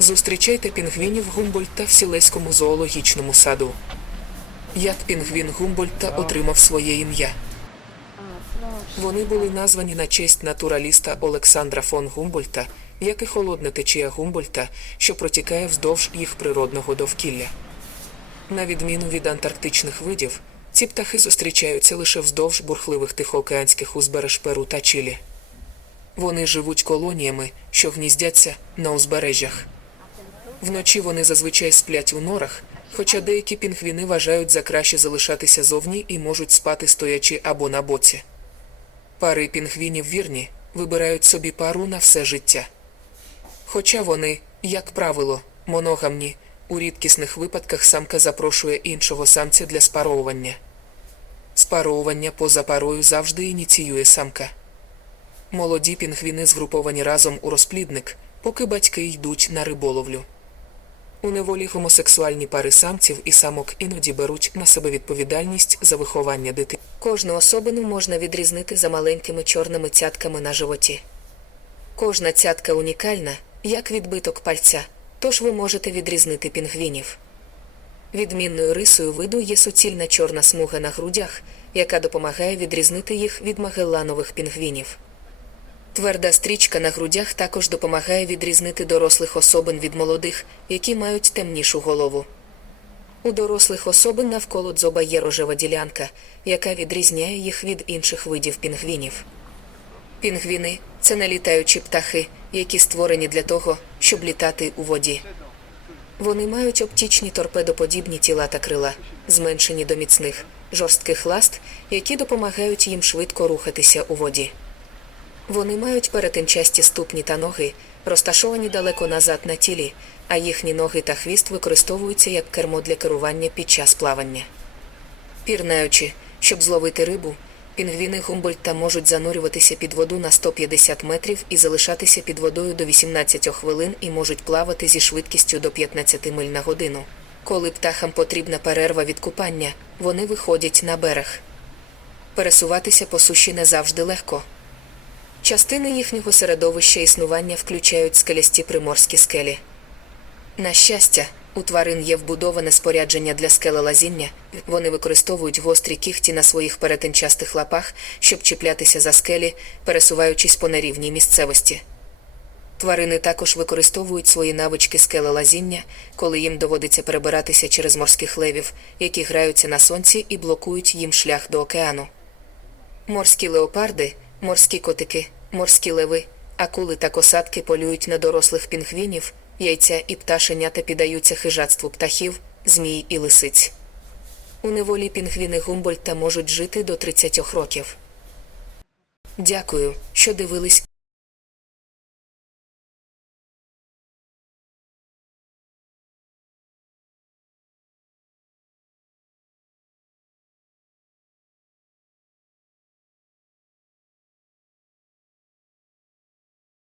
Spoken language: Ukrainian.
Зустрічайте пінгвінів Гумбольта в Сілеському зоологічному саду. Як пінгвін Гумбольта отримав своє ім'я? Вони були названі на честь натураліста Олександра фон Гумбольта, як і холодна течія Гумбольта, що протікає вздовж їх природного довкілля. На відміну від антарктичних видів, ці птахи зустрічаються лише вздовж бурхливих тихоокеанських узбереж Перу та Чилі. Вони живуть колоніями, що гніздяться на узбережжях. Вночі вони зазвичай сплять у норах, хоча деякі пінгвіни вважають за краще залишатися зовні і можуть спати стоячи або на боці. Пари пінгвінів вірні вибирають собі пару на все життя. Хоча вони, як правило, моногамні, у рідкісних випадках самка запрошує іншого самця для спаровування. Спаровування поза парою завжди ініціює самка. Молоді пінгвіни згруповані разом у розплідник, поки батьки йдуть на риболовлю. У неволі гомосексуальні пари самців і самок іноді беруть на себе відповідальність за виховання дитини. Кожну особину можна відрізнити за маленькими чорними цятками на животі. Кожна цятка унікальна, як відбиток пальця, тож ви можете відрізнити пінгвінів. Відмінною рисою виду є суцільна чорна смуга на грудях, яка допомагає відрізнити їх від магелланових пінгвінів. Тверда стрічка на грудях також допомагає відрізнити дорослих особин від молодих, які мають темнішу голову. У дорослих особин навколо дзоба є рожева ділянка, яка відрізняє їх від інших видів пінгвінів. Пінгвіни це налітаючі птахи, які створені для того, щоб літати у воді. Вони мають оптічні торпедоподібні тіла та крила, зменшені до міцних, жорстких ласт, які допомагають їм швидко рухатися у воді. Вони мають перетинчасті ступні та ноги, розташовані далеко назад на тілі, а їхні ноги та хвіст використовуються як кермо для керування під час плавання. Пірнаючи, щоб зловити рибу, пінгвіни Гумбольта можуть занурюватися під воду на 150 метрів і залишатися під водою до 18 хвилин і можуть плавати зі швидкістю до 15 миль на годину. Коли птахам потрібна перерва від купання, вони виходять на берег. Пересуватися по суші не завжди легко. Частини їхнього середовища існування включають скелясті приморські скелі. На щастя, у тварин є вбудоване спорядження для скелелазіння, вони використовують гострі кіхті на своїх перетинчастих лапах, щоб чіплятися за скелі, пересуваючись по нерівній місцевості. Тварини також використовують свої навички скелелазіння, коли їм доводиться перебиратися через морських левів, які граються на сонці і блокують їм шлях до океану. Морські леопарди, морські котики, морські леви, акули та косатки полюють на дорослих пінгвінів, яйця і пташенята піддаються хижацтву птахів, змій і лисиць. У неволі пінгвіни Гумбольта можуть жити до 30 років. Дякую, що дивились